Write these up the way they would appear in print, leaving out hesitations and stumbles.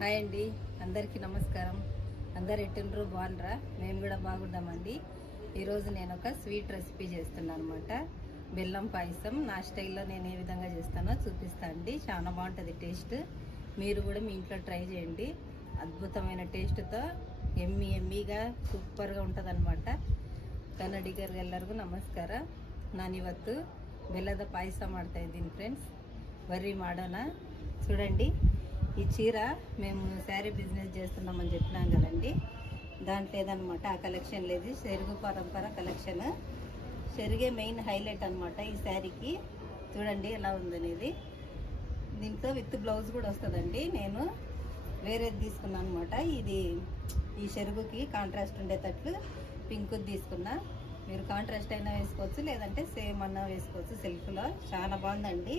Hi అండి, అందరికీ నమస్కారం. అందరు ఎట్టుండ్రు, బాగుండ్రా? మేము కూడా బాగుంటామండి. ఈరోజు నేను ఒక స్వీట్ రెసిపీ చేస్తున్నాను అనమాట. బెల్లం పాయసం నా స్టైల్లో నేను ఏ విధంగా చేస్తానో చూపిస్తాను అండి. చాలా బాగుంటుంది టేస్ట్. మీరు కూడా మీ ఇంట్లో ట్రై చేయండి. అద్భుతమైన టేస్ట్తో ಎಮ್ಮಿగా ಸೂಪರ್గా ఉంటుంది అనమాట. ಕನ್ನಡಿಗರಿಗೆಲ್ಲರಿಗೂ ನಮಸ್ಕಾರ. ನಾನಿವತ್ತು ಬೆಲ್ಲದ ಪಾಯಸ ಮಾಡ್ತಾ ಇದ್ದೀನಿ ಫ್ರೆಂಡ್ಸ್. ಬರ್ರಿ ಮಾಡೋಣ. చూడండి, ఈ చీర మేము శారీ బిజినెస్ చేస్తున్నామని చెప్పినాం కదండి, దాంట్లో ఏదనమాట ఆ కలెక్షన్ లేదు. చెరుగు పరంపర కలెక్షన్. చెరుగే మెయిన్ హైలైట్ అనమాట ఈ శారీకి. చూడండి ఎలా ఉందనేది. దీంతో విత్ బ్లౌజ్ కూడా వస్తుందండి. నేను వేరేది తీసుకున్నాను అనమాట. ఇది ఈ చెరుగుకి కాంట్రాస్ట్ ఉండేటట్లు పింక్ తీసుకున్నా. మీరు కాంట్రాస్ట్ అయినా వేసుకోవచ్చు, లేదంటే సేమ్ అన్నా వేసుకోవచ్చు. సెల్ఫ్లో చాలా బాగుందండి.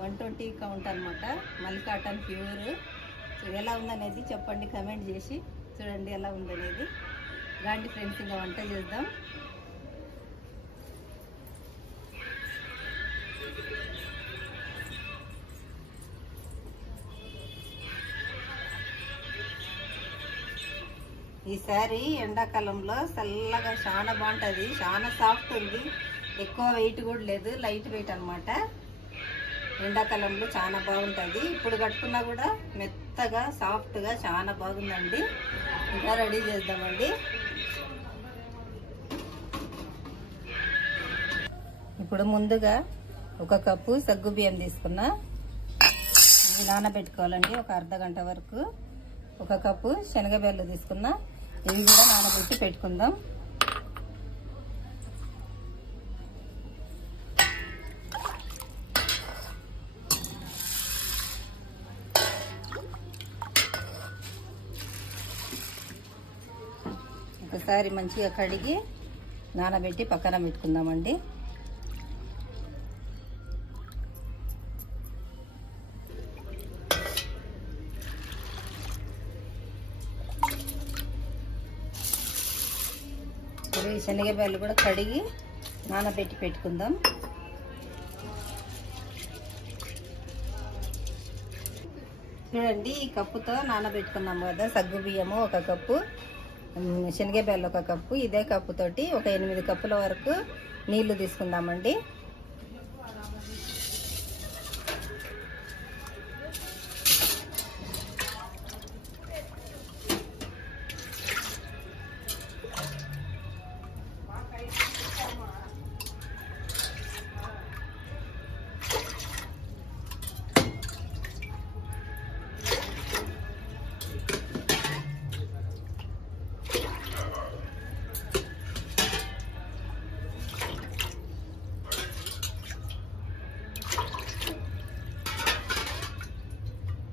120 కౌంట్ అనమాట. మల్ కాటన్ ప్యూర్. ఎలా ఉందనేది చెప్పండి కమెంట్ చేసి. చూడండి ఎలా ఉందనేది. రాండి ఫ్రెండ్స్, ఇంకా వంట చేద్దాం. ఈ శారీ ఎండాకాలంలో చల్లగా చాలా బాగుంటుంది. చాలా సాఫ్ట్ ఉంది. ఎక్కువ వెయిట్ కూడా లేదు, లైట్ వెయిట్ అనమాట. ఎండాకాలంలో చాలా బాగుంటుంది. ఇప్పుడు కట్టుకున్నా కూడా మెత్తగా సాఫ్ట్గా చాలా బాగుందండి. ఇంకా రెడీ చేద్దామండి. ఇప్పుడు ముందుగా 1 కప్పు సగ్గు బియ్యం తీసుకున్నా. ఇవి నానబెట్టుకోవాలండి ఒక అర్ధ గంట వరకు. 1 కప్పు శనగబెల్లు తీసుకున్నా. ఇవి కూడా నానబెట్టి పెట్టుకుందాం. ఒకసారి మంచిగా కడిగి నానబెట్టి పక్కన పెట్టుకుందామండి. ఈ శనగపాయలు కూడా కడిగి నానబెట్టి పెట్టుకుందాం. చూడండి, ఈ కప్పుతో నానబెట్టుకున్నాం కదా సగ్గు బియ్యము 1 కప్పు, శనగపాయలు 1 కప్పు. ఇదే కప్పుతోటి ఒక 8 కప్పుల వరకు నీళ్లు తీసుకుందామండి.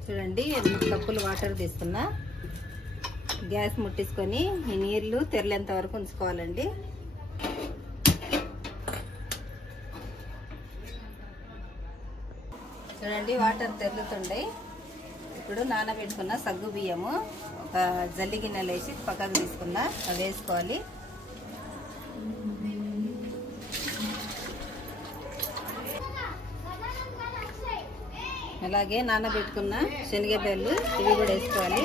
చూడండి, 8 కప్పులు వాటర్ తీసుకున్నా. గ్యాస్ ముట్టించుకొని ఈ నీళ్లు తెరలేంత వరకు ఉంచుకోవాలండి. చూడండి, వాటర్ తెరులుతుండే. ఇప్పుడు నానబెట్టుకున్న సగ్గు బియ్యము ఒక జల్లి గిన్నెలు వేసి పక్కకు తీసుకున్నా. అవి వేసుకోవాలి. అలాగే నానబెట్టుకున్న శనగపాయలు ఇవి కూడా వేసుకోవాలి.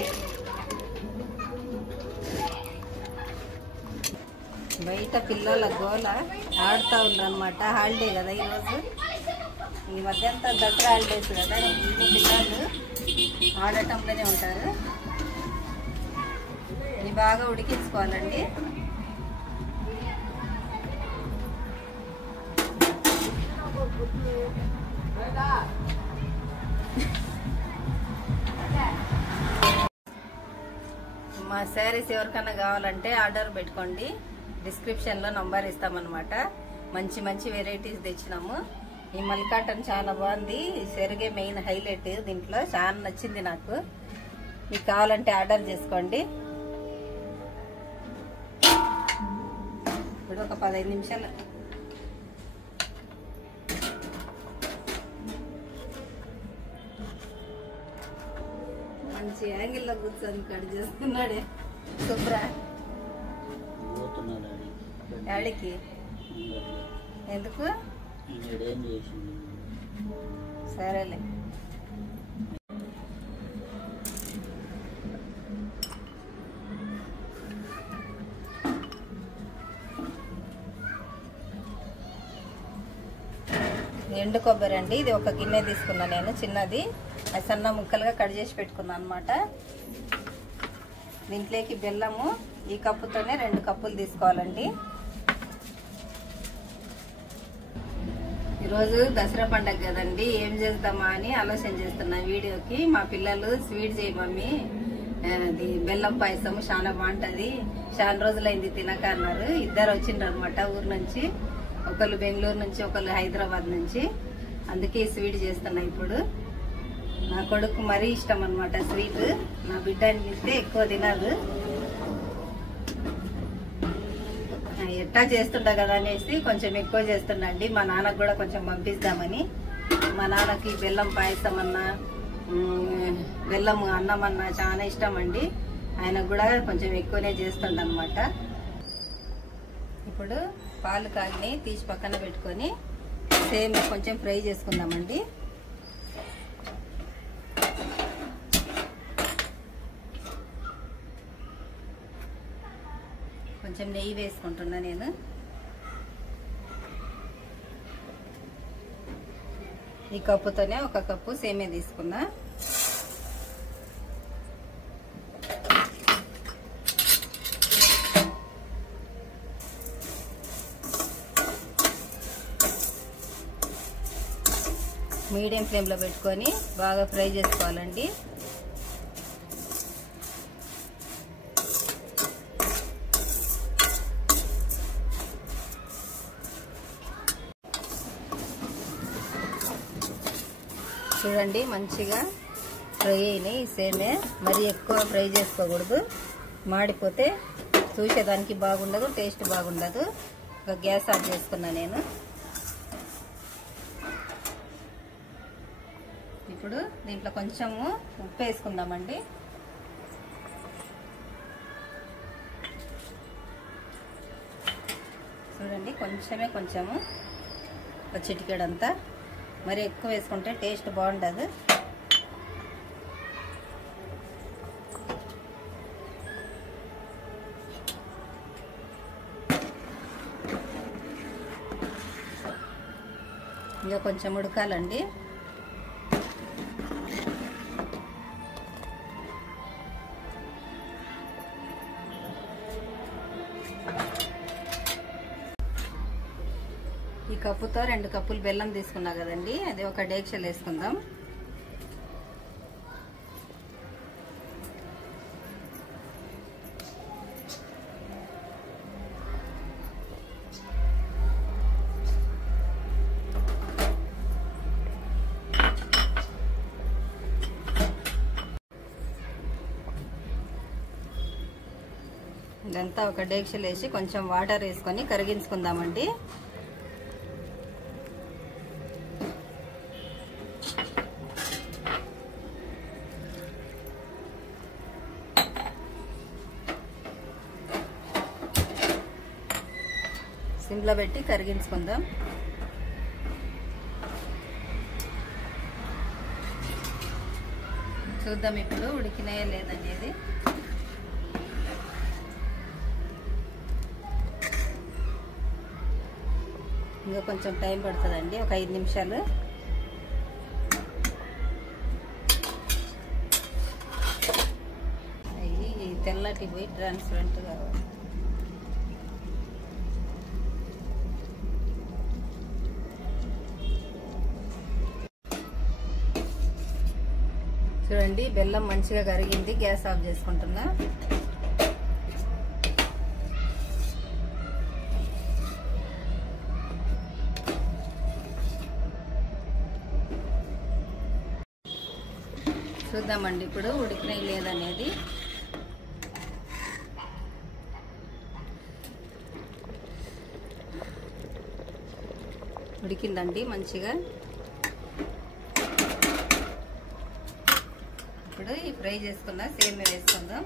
బయట పిల్లల గోల ఆడుతూ ఉన్నారనమాట. హాలిడే కదా ఈరోజు. ఈ మధ్య అంతా దసరా హాలిడేస్ కదా, పిల్లలు ఆడటంలోనే ఉంటారు. ఇవి బాగా ఉడికించుకోవాలండి. మా శారీస్ ఎవరికైనా కావాలంటే ఆర్డర్ పెట్టుకోండి. డిస్క్రిప్షన్లో నంబర్ ఇస్తామన్నమాట. మంచి మంచి వెరైటీస్ తెచ్చినాము. ఈ మల్ కాటన్ చాలా బాగుంది. సెరుగే మెయిన్ హైలైట్. దీంట్లో చాలా నచ్చింది నాకు. మీకు కావాలంటే ఆర్డర్ చేసుకోండి. ఇప్పుడు ఒక 15 నిమిషాలు మంచి యాంగిల్లో కూర్చొని కట్ చేస్తున్నాడే శుభ్రా. డాడీకి ఎందుకు? సరేలే. ఎండు కొబ్బరి అండి, ఇది ఒక గిన్నె తీసుకున్నా నేను చిన్నది, అది సన్న ముక్కలుగా కట్ చేసి పెట్టుకున్నాను అనమాట. దీంట్లోకి బెల్లము ఈ కప్పుతోనే 2 కప్పులు తీసుకోవాలండి. ఈరోజు దసరా పండగ కదండి, ఏం చేద్దామా అని ఆలోచన చేస్తున్నా వీడియోకి. మా పిల్లలు స్వీట్ చేయి మమ్మీ, అది బెల్లం పాయసం చాలా బాగుంటది, చాలా రోజులైంది తినక అన్నారు. ఇద్దరు వచ్చిండ్రు అనమాట ఊరు నుంచి, ఒకళ్ళు బెంగళూరు నుంచి, ఒకళ్ళు హైదరాబాద్ నుంచి. అందుకే స్వీట్ చేస్తున్నా. ఇప్పుడు నా కొడుకు మరీ ఇష్టం అనమాట స్వీట్, నా బిడ్డ తింటే ఎక్కువ తినదు. ఎట్టా చేస్తుంటా కదా అనేసి కొంచెం ఎక్కువ చేస్తుండండి. మా నాన్నకు కూడా కొంచెం పంపిస్తామని. మా నాన్నకి బెల్లం పాయసం అన్నా బెల్లం అన్నం అన్నా చాలా ఇష్టం అండి. ఆయనకు కూడా కొంచెం ఎక్కువనే చేస్తుండనమాట. ఇప్పుడు పాలు కాగిని తీసి పక్కన పెట్టుకొని సేమ్ కొంచెం ఫ్రై చేసుకుందామండి. కొంచెం నెయ్యి వేసుకుంటున్నా నేను. ఈ కప్పుతోనే 1 కప్పు సేమే తీసుకున్నా. మీడియం ఫ్లేమ్లో పెట్టుకొని బాగా ఫ్రై చేసుకోవాలండి. చూడండి మంచిగా ఫ్రై అయినాయి సేమే. మరీ ఎక్కువ ఫ్రై చేసుకోకూడదు, మాడిపోతే చూసేదానికి బాగుండదు, టేస్ట్ బాగుండదు. ఒక గ్యాస్ ఆఫ్ చేసుకున్నా నేను. ఇప్పుడు దీంట్లో కొంచెము ఉప్పు వేసుకుందామండి. చూడండి కొంచెము ఒక చిటికెడంతా, మరి ఎక్కువ వేసుకుంటే టేస్ట్ బాగుండదు. ఇంకా కొంచెం ఉడకాలండి. ఈ కప్పుతో 2 కప్పులు బెల్లం తీసుకున్నా కదండి, అది ఒక డేక్షలు వేసుకుందాం. ఇదంతా ఒక డేక్షలు వేసి కొంచెం వాటర్ వేసుకొని కరిగించుకుందామండి. సిమ్లో పెట్టి కరిగించుకుందాం. చూద్దాం ఇప్పుడు ఉడికినాయో లేదనేది. ఇంకా కొంచెం టైం పడుతుందండి, ఒక 5 నిమిషాలు. అవి తెల్లటి పోయి ట్రాన్స్పరెంట్ కావాలి. చూడండి బెల్లం మంచిగా కరిగింది, గ్యాస్ ఆఫ్ చేసుకుంటున్నా. చూద్దామండి ఇప్పుడు ఉడికినాయి లేదనేది. ఉడికిందండి మంచిగా. ఇప్పుడు ఈ ఫ్రై చేసుకున్న సేమియా వేసుకుందాం.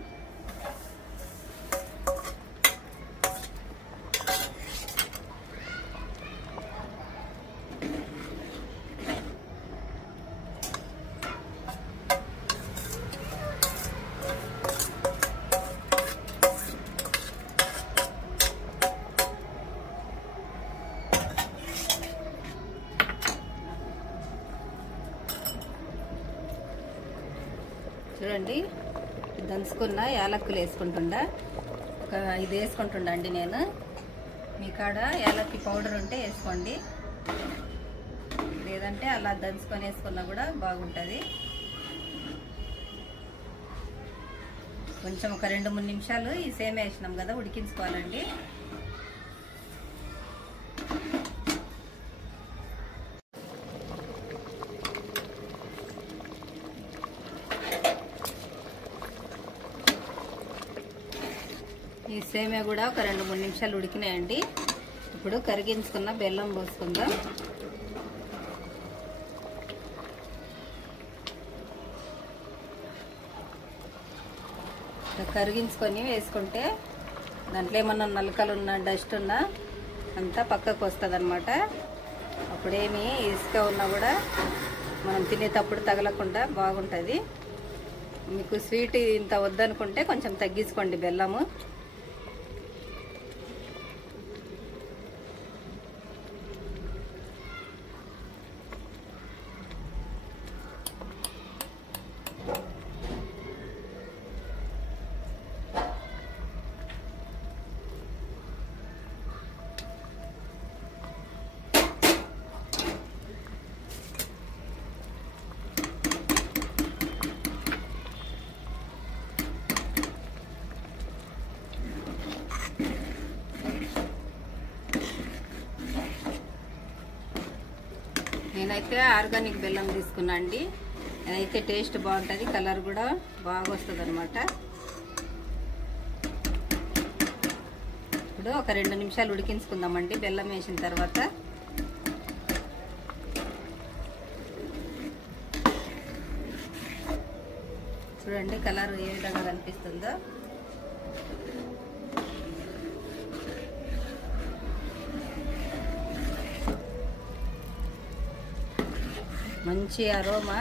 చూడండి, దంచుకున్న యాలక్కులు వేసుకుంటుండా. ఒక 5 వేసుకుంటుండా అండి నేను. మీ కాడ యాలక్కి పౌడర్ ఉంటే వేసుకోండి, లేదంటే అలా దంచుకొని వేసుకున్నా కూడా బాగుంటుంది. కొంచెం ఒక 2-3 నిమిషాలు ఈ సేమియా వేసినాం కదా ఉడికించుకోవాలండి. ఈ సేమియా కూడా ఒక 2-3 నిమిషాలు ఉడికినాయండి. ఇప్పుడు కరిగించుకున్న బెల్లం పోసుకుందాం. కరిగించుకొని వేసుకుంటే దాంట్లో ఏమన్నా నలకలు ఉన్నా డస్ట్ ఉన్నా అంతా పక్కకు వస్తుంది అనమాట. అప్పుడేమి ఇసుక ఉన్నా కూడా మనం తినేటప్పుడు తగలకుండా బాగుంటుంది. మీకు స్వీట్ ఇంత వద్దనుకుంటే కొంచెం తగ్గించుకోండి బెల్లము. నేనైతే ఆర్గానిక్ బెల్లం తీసుకున్నా అండి. అదైతే టేస్ట్ బాగుంటుంది, కలర్ కూడా బాగా వస్తుంది అనమాట. ఇప్పుడు ఒక 2 నిమిషాలు ఉడికించుకుందామండి బెల్లం వేసిన తర్వాత. చూడండి కలర్ ఏ విధంగా కనిపిస్తుందో. మంచి అరోమా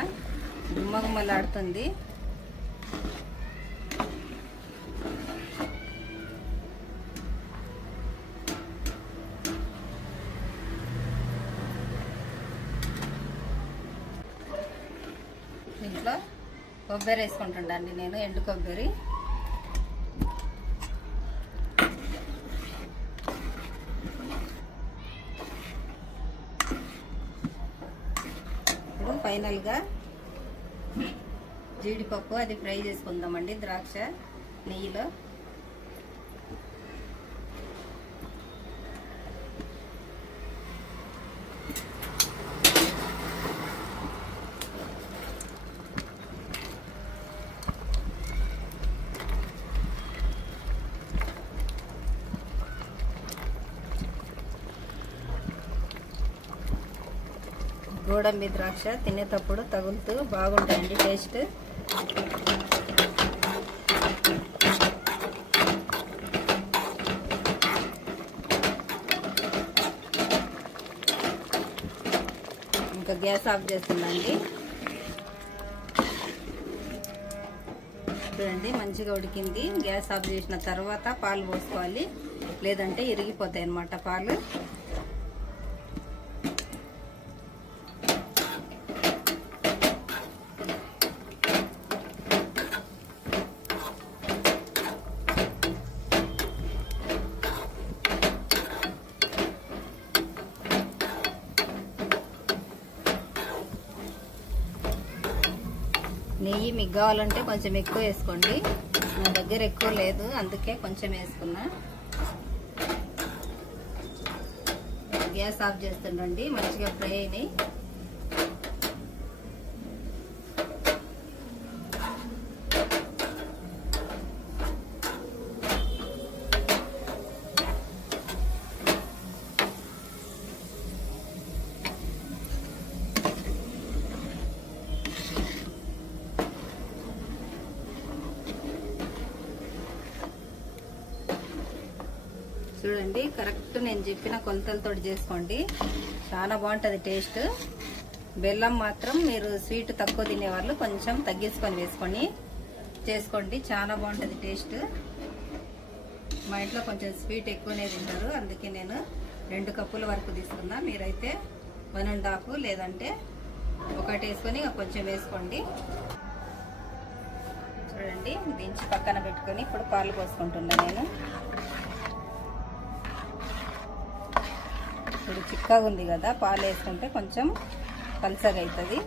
గుమ్మగుమ్మలాడుతుంది. దీంట్లో కొబ్బరి వేసుకుంటుండండి నేను, ఎండు కొబ్బరి. ఇప్పుడు ఫైనల్గా జీడిపప్పు అది ఫ్రై చేసుకుందామండి, ద్రాక్ష నెయ్యిలో. గోడంబి ద్రాక్ష తినేటప్పుడు తగులుతూ బాగుంటాయండి టేస్ట్. ఇంకా గ్యాస్ ఆఫ్ చేస్తుందండి. చూడండి మంచిగా ఉడికింది. గ్యాస్ ఆఫ్ చేసిన తర్వాత పాలు పోసుకోవాలి, లేదంటే ఇరిగిపోతాయి అన్నమాట పాలు. నెయ్యి మీకు కావాలంటే కొంచెం ఎక్కువ వేసుకోండి, నా దగ్గర ఎక్కువ లేదు అందుకే కొంచెం వేసుకున్నా. గ్యాస్ ఆఫ్ చేస్తుండండి, మంచిగా ఫ్రై అయినాయి. చూడండి కరెక్ట్ నేను చెప్పిన కొలతలతో చేసుకోండి, చాలా బాగుంటుంది టేస్ట్. బెల్లం మాత్రం మీరు స్వీట్ తక్కువ తినేవాళ్ళు కొంచెం తగ్గించుకొని వేసుకొని చేసుకోండి, చాలా బాగుంటుంది టేస్ట్. మా ఇంట్లో కొంచెం స్వీట్ ఎక్కువనే తింటారు, అందుకే నేను 2 కప్పుల వరకు తీసుకున్నా. మీరైతే 1.5 లేదంటే 1 వేసుకొని కొంచెం వేసుకోండి. చూడండి, దించి పక్కన పెట్టుకొని ఇప్పుడు పాలు పోసుకుంటున్నా నేను. ఇప్పుడు చిక్కగా ఉంది కదా, పాలు వేసుకుంటే కొంచెం పల్చగా అవుతుంది.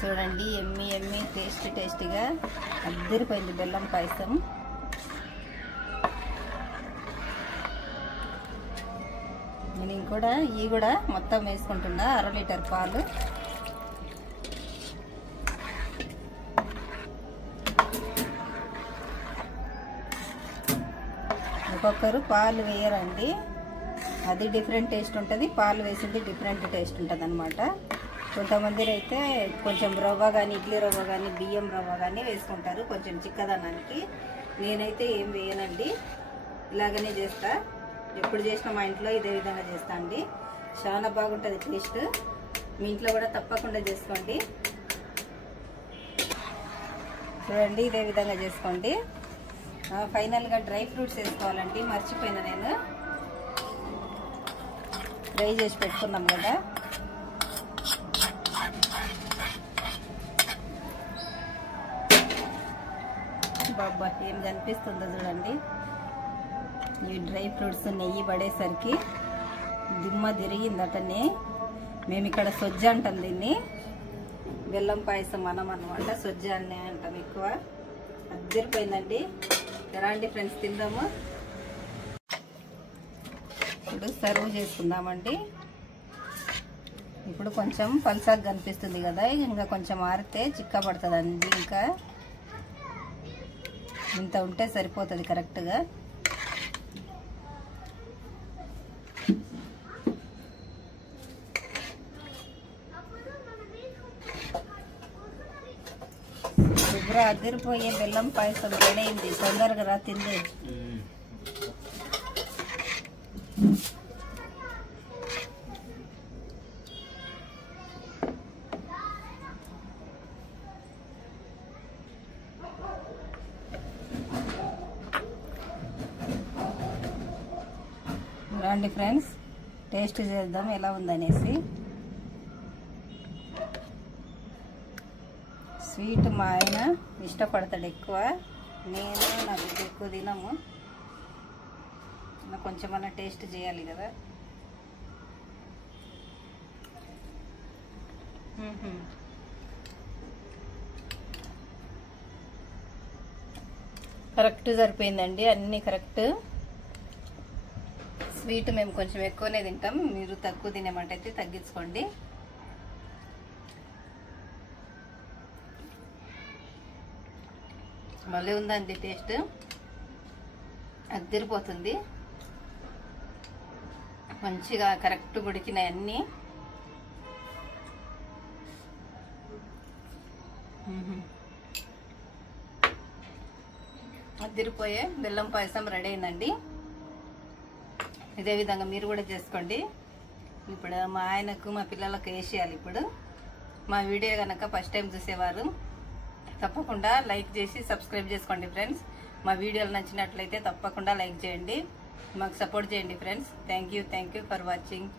చూడండి, ఎమ్మి ఎమ్మి టేస్టీగా అద్దరిపోయింది బెల్లం పాయసం. నేను ఇవి కూడా మొత్తం వేసుకుంటున్నా, 1/2 లీటర్ పాలు. ఒక్కొక్కరు పాలు వేయరండి, అది డిఫరెంట్ టేస్ట్ ఉంటుంది, పాలు వేసింది డిఫరెంట్ టేస్ట్ ఉంటుంది అన్నమాట. కొంతమంది అయితే కొంచెం రవ్వ కానీ, ఇడ్లీ రవ్వ కానీ, బియ్యం రవ్వ కానీ వేసుకుంటారు కొంచెం చిక్కదనానికి. నేనైతే ఏం వేయనండి, ఇలాగనే చేస్తా. ఎప్పుడు చేసినా మా ఇంట్లో ఇదే విధంగా చేస్తా అండి. చాలా బాగుంటుంది టేస్ట్. మీ ఇంట్లో కూడా తప్పకుండా చేసుకోండి. చూడండి, ఇదే విధంగా చేసుకోండి. ఫైనల్గా డ్రై ఫ్రూట్స్ వేసుకోవాలండి, మర్చిపోయినా నేను. ఫ్రై చేసి పెట్టుకున్నాం కదా, బాబా ఏం కనిపిస్తుందో చూడండి. ఈ డ్రై ఫ్రూట్స్ నెయ్యి పడేసరికి దిమ్మ తిరిగిందటనే. మేము ఇక్కడ సొజ్జ అంటాం దీన్ని, బెల్లం పాయసం అన్నమాట. సొజ్జ అనే అంటాం ఎక్కువ. అద్దరిపోయిందండి. ఎలాంటి ఫ్రెండ్స్ తిందాము. ఇప్పుడు సర్వ్ చేసుకుందామండి. ఇప్పుడు కొంచెం పల్సగా కనిపిస్తుంది కదా, ఇంకా కొంచెం ఆరితే చిక్క పడుతుందండి. ఇంకా ఇంత ఉంటే సరిపోతుంది కరెక్ట్గా. శుభ్ర అదిరిపోయే బెల్లం పాయసం రెడీ అయింది. తొందరగా రా తింది. రండి ఫ్రెండ్స్, టేస్ట్ చేద్దాం ఎలా ఉందనేసి. స్వీట్ మా ఆయన ఇష్టపడతాడు ఎక్కువ, నేను నా బిడ్డ ఎక్కువ తినము. కొంచెమన్నా టేస్ట్ చేయాలి కదా. కరెక్ట్ సరిపోయిందండి, అన్నీ కరెక్ట్. స్వీట్ మేము కొంచెం ఎక్కువనే తింటాం, మీరు తక్కువ తినేమంటే తగ్గించుకోండి. మళ్ళీ ఉందండి టేస్ట్, అద్దరిపోతుంది. మంచిగా కరెక్ట్ ఉడికినాయి అన్నీ. అద్దరిపోయే బెల్లం పాయసం రెడీ అయిందండి. ఇదే విధంగా మీరు కూడా చేసుకోండి. ఇప్పుడు మా ఆయనకు మా పిల్లలకు వేసేయాలి. ఇప్పుడు మా వీడియో కనుక ఫస్ట్ టైం చూసేవారు తప్పకుండా లైక్ చేసి సబ్స్క్రైబ్ చేసుకోండి ఫ్రెండ్స్. మా వీడియోలు నచ్చినట్లయితే తప్పకుండా లైక్ చేయండి, మాకు సపోర్ట్ చేయండి friends. Thank you for watching.